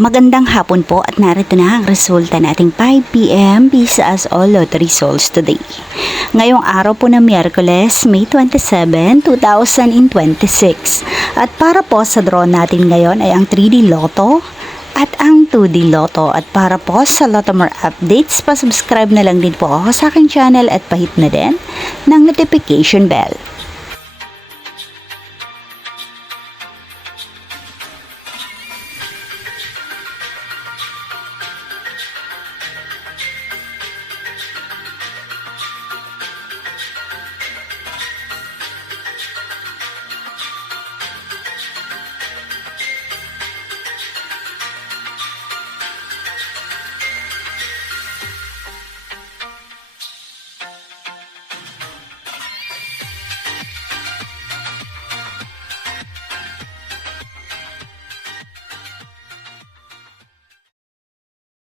Magandang hapon po at narito na ang resulta nating 5 p.m. Visa as all lottery results today. Ngayong araw po na Miyerkules, May 27, 2026. At para po sa draw natin ngayon ay ang 3D Lotto at ang 2D Lotto. At para po sa Lotto More updates, pa-subscribe na lang din po ako sa aking channel at pahit na din ng notification bell.